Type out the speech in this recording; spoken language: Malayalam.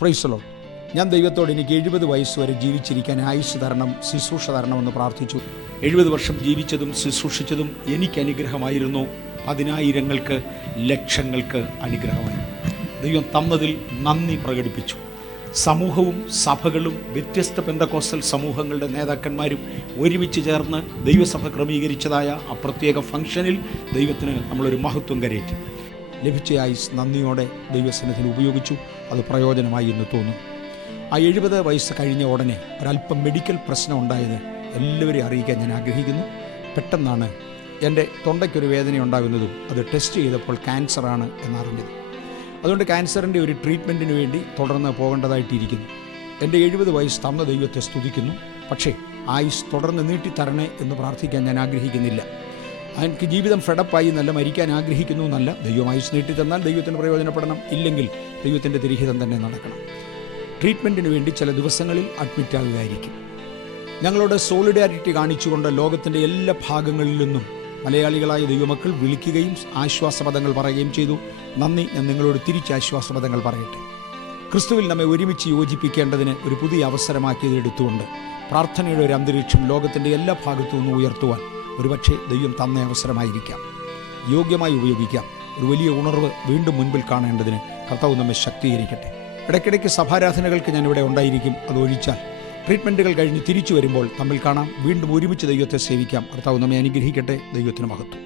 Praise the Lord. ഞാൻ ദൈവത്തോട് എനിക്ക് 70 വയസ്സ് വരെ ജീവിച്ചിരിക്കാൻ ആയുസ് തരണം, ശുശ്രൂഷ തരണമെന്ന് പ്രാർത്ഥിച്ചു. 70 വർഷം ജീവിച്ചതും ശുശ്രൂഷിച്ചതും എനിക്ക് അനുഗ്രഹമായിരുന്നു. 10,000-ങ്ങൾക്ക് ലക്ഷങ്ങൾക്ക് അനുഗ്രഹമായി. ദൈവം തന്നതിൽ നന്ദി പ്രകടിപ്പിച്ചു. സമൂഹവും സഭകളും വ്യത്യസ്ത പെന്തക്കോസ്റ്റൽ സമൂഹങ്ങളുടെ നേതാക്കന്മാരും ഒരുമിച്ച് ചേർന്ന് ദൈവസഭ ക്രമീകരിച്ചതായ ആ പ്രത്യേക ഫംഗ്ഷനിൽ ദൈവത്തിന് നമ്മളൊരു മഹത്വം കരയറ്റി. ലഭിച്ച ആയുസ് നന്ദിയോടെ ദൈവസന്നിധിയിൽ ഉപയോഗിച്ചു. അത് പ്രയോജനമായി എന്ന് തോന്നുന്നു. ആ 70 വയസ്സ് കഴിഞ്ഞ ഉടനെ ഒരല്പം മെഡിക്കൽ പ്രശ്നം ഉണ്ടായത് എല്ലാവരെയും അറിയിക്കാൻ ഞാൻ ആഗ്രഹിക്കുന്നു. പെട്ടെന്നാണ് എൻ്റെ തൊണ്ടയ്ക്കൊരു വേദന ഉണ്ടാകുന്നതും അത് ടെസ്റ്റ് ചെയ്തപ്പോൾ ക്യാൻസറാണ് എന്നറിഞ്ഞത്. അതുകൊണ്ട് ക്യാൻസറിൻ്റെ ഒരു ട്രീറ്റ്മെൻറ്റിന് വേണ്ടി തുടർന്ന് പോകേണ്ടതായിട്ടിരിക്കുന്നു. എൻ്റെ 70 വയസ്സ് തന്ന ദൈവത്തെ സ്തുതിക്കുന്നു. പക്ഷേ ആയുസ് തുടർന്ന് നീട്ടിത്തരണേ എന്ന് പ്രാർത്ഥിക്കാൻ ഞാൻ ആഗ്രഹിക്കുന്നില്ല. എനിക്ക് ജീവിതം ഫെഡപ്പായി നല്ല മരിക്കാൻ ആഗ്രഹിക്കുന്നു എന്നല്ല. ദൈവം ആയുസ് നീട്ടിത്തന്നാൽ ദൈവത്തിന് പ്രയോജനപ്പെടണം, ഇല്ലെങ്കിൽ ദൈവത്തിൻ്റെ തിരിഹിതം തന്നെ നടക്കണം. ട്രീറ്റ്മെൻറ്റിന് വേണ്ടി ചില ദിവസങ്ങളിൽ അഡ്മിറ്റ് ആകുകയായിരിക്കും. ഞങ്ങളോട് സോളിഡാരിറ്റി കാണിച്ചുകൊണ്ട് ലോകത്തിൻ്റെ എല്ലാ ഭാഗങ്ങളിൽ നിന്നും മലയാളികളായ ദൈവമക്കൾ വിളിക്കുകയും ആശ്വാസപദങ്ങൾ പറയുകയും ചെയ്തു. നന്ദി. ഞാൻ നിങ്ങളോട് തിരിച്ച് ആശ്വാസപദങ്ങൾ പറയട്ടെ. ക്രിസ്തുവിൽ നമ്മെ ഒരുമിച്ച് യോജിപ്പിക്കേണ്ടതിന് ഒരു പുതിയ അവസരമാക്കിയതെടുത്തുകൊണ്ട് പ്രാർത്ഥനയുടെ ഒരു അന്തരീക്ഷം ലോകത്തിൻ്റെ എല്ലാ ഭാഗത്തു നിന്നും ഉയർത്തുവാൻ ഒരുപക്ഷെ ദൈവം തന്ന അവസരമായിരിക്കാം. യോഗ്യമായി ഉപയോഗിക്കാം. ഒരു വലിയ ഉണർവ് വീണ്ടും മുൻപിൽ കാണേണ്ടതിന് കർത്താവ് നമ്മെ ശക്തീകരിക്കട്ടെ. ഇടയ്ക്കിടയ്ക്ക് സഭാരാധനകൾക്ക് ഞാനിവിടെ ഉണ്ടായിരിക്കും. അതൊഴിച്ചാൽ ട്രീറ്റ്മെൻറ്റുകൾ കഴിഞ്ഞ് തിരിച്ചു വരുമ്പോൾ തമ്മിൽ കാണാം. വീണ്ടും ഒരുമിച്ച് ദൈവത്തെ സേവിക്കാം. കർത്താവ് നമ്മെ അനുഗ്രഹിക്കട്ടെ. ദൈവത്തിന് മഹത്വം.